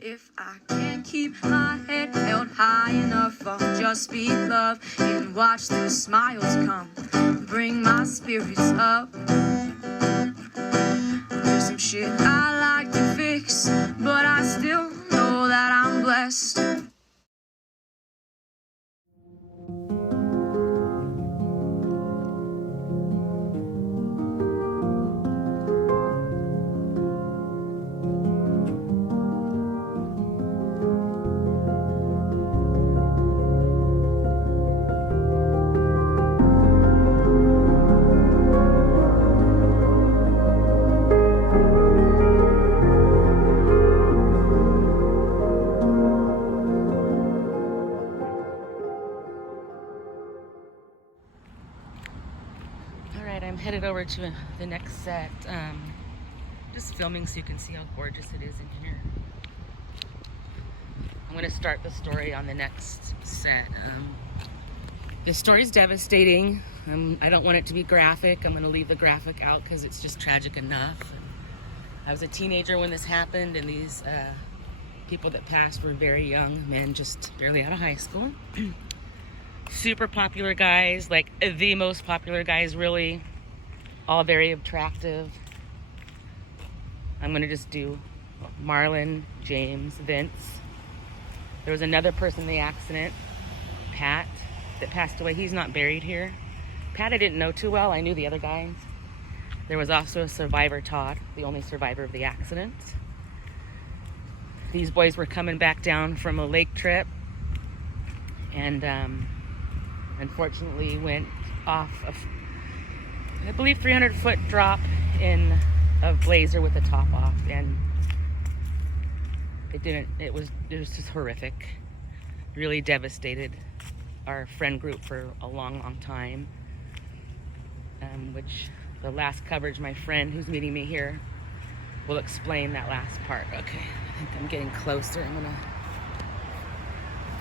If I can't keep my head held high enough, I'll just speak love and watch the smiles come, bring my spirits up. There's some shit I like to fix, but I still know that I'm blessed. I'm headed over to the next set. Just filming so you can see how gorgeous it is in here. I'm going to start the story on the next set. The story's devastating. I don't want it to be graphic. I'm going to leave the graphic out because it's just tragic enough. I was a teenager when this happened, and these people that passed were very young men, just barely out of high school. Super popular guys, like the most popular guys, really. All very attractive. I'm gonna just do Marlin, James, Vince. There was another person in the accident, Pat, that passed away. He's not buried here. Pat I didn't know too well. I knew the other guys. There was also a survivor, Todd, the only survivor of the accident. These boys were coming back down from a lake trip and unfortunately went off a, I believe, 300-foot drop in a blazer with the top off, and it was just horrific. Really devastated our friend group for a long time, which the last coverage, my friend who's meeting me here will explain that last part. Okay, I think I'm getting closer. I'm gonna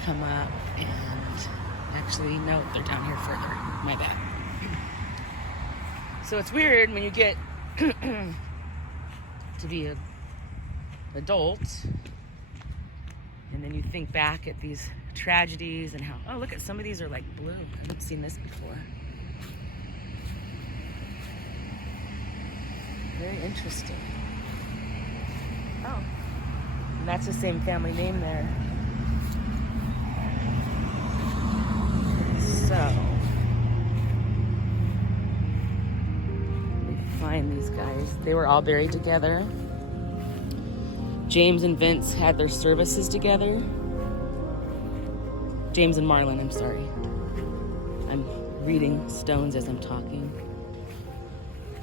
come up and actually, no, they're down here further. My bad. So it's weird when you get to be an adult and then you think back at these tragedies and how, oh, look at some of these are like blue. I haven't seen this before. Very interesting. Oh, and that's the same family name there. So find these guys. They were all buried together. James and Vince had their services together. James and Marlin, I'm sorry. I'm reading stones as I'm talking.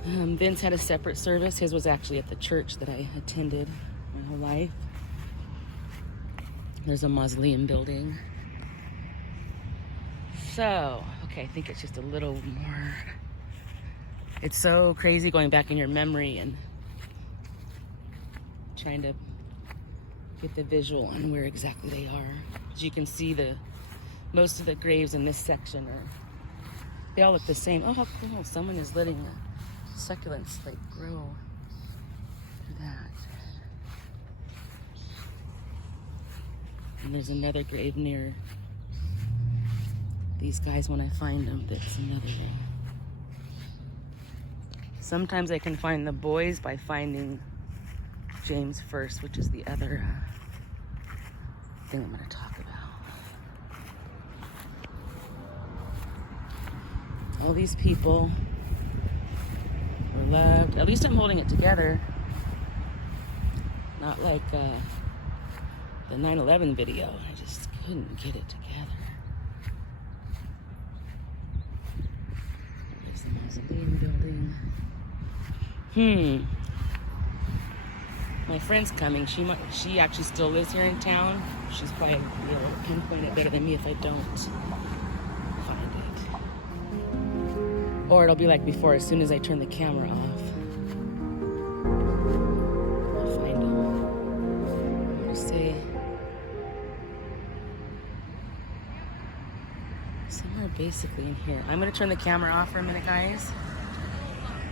Vince had a separate service. His was actually at the church that I attended my whole life. There's a mausoleum building. So, okay, I think it's just a little more. It's so crazy going back in your memory and trying to get the visual on where exactly they are. As you can see, most of the graves in this section they all look the same. Oh, how cool. Someone is letting a succulents like grow through that. And there's another grave near these guys when I find them. That's another thing. Sometimes I can find the boys by finding James first, which is the other thing I'm going to talk about. All these people were loved. At least I'm holding it together. Not like the 9/11 video. I just couldn't get it together. There's the mausoleum building. My friend's coming. She actually still lives here in town. She's probably able to pinpoint it better than me if I don't find it. Or it'll be like before, as soon as I turn the camera off. I'll find them. I'm gonna say somewhere basically in here. I'm gonna turn the camera off for a minute, guys,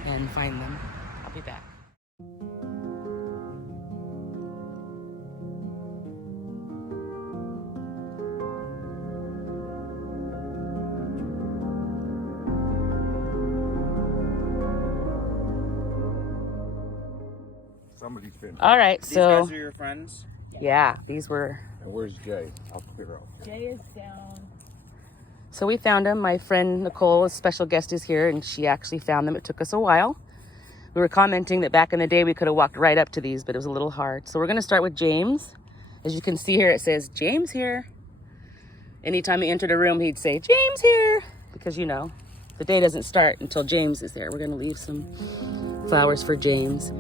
and find them. I'll be back. what he's been. All right, These so guys are your friends? yeah, these were. And where's Jay? I'll clear out. Jay is down. So we found them. My friend Nicole, a special guest, is here, and she actually found them. It took us a while. We were commenting that back in the day we could have walked right up to these, but it was a little hard. So we're going to start with James. As you can see here, it says James here. Anytime he entered a room, he'd say James here, because you know the day doesn't start until James is there. We're going to leave some flowers for James.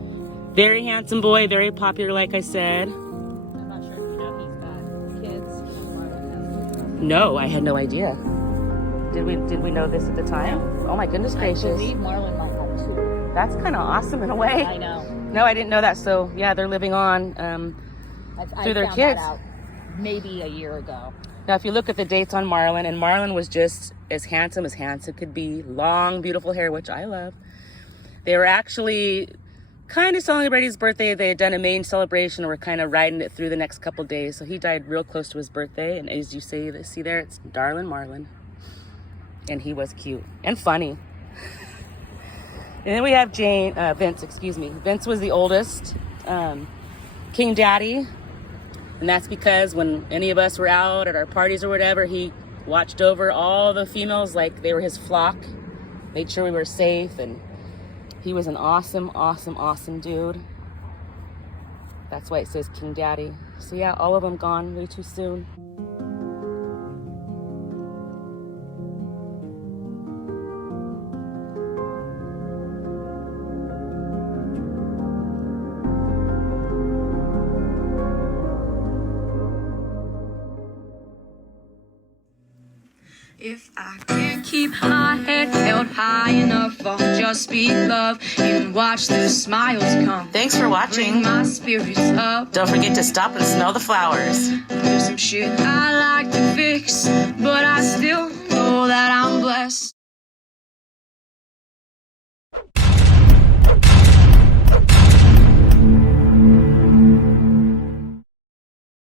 Very handsome boy, very popular, like I said. I'm not sure if you know he's got kids. Marlin No, I had no idea. Did we know this at the time? Oh my goodness has. I gracious. believe Marlin might have two. That's kind of awesome in a way. I know. No, I didn't know that. So yeah, they're living on I through their found kids. that out maybe a year ago. Now, if you look at the dates on Marlin, and Marlin was just as handsome could be. Long, beautiful hair, which I love. They were actually kind of celebrating his birthday. They had done a main celebration and were kind of riding it through the next couple days. So he died real close to his birthday. And as you see there, it's darling Marlin. And he was cute and funny. And then we have Vince, excuse me. Vince was the oldest, King Daddy. And that's because when any of us were out at our parties or whatever, he watched over all the females like they were his flock, made sure we were safe, and he was an awesome, awesome, awesome dude. That's why it says King Daddy. So yeah, all of them gone way too soon. If I can't keep my head held high enough, I'll just speak love and watch the smiles come. Thanks for Bring watching. my spirits up. Don't forget to stop and smell the flowers. There's some shit I like to fix, but I still know that I'm blessed.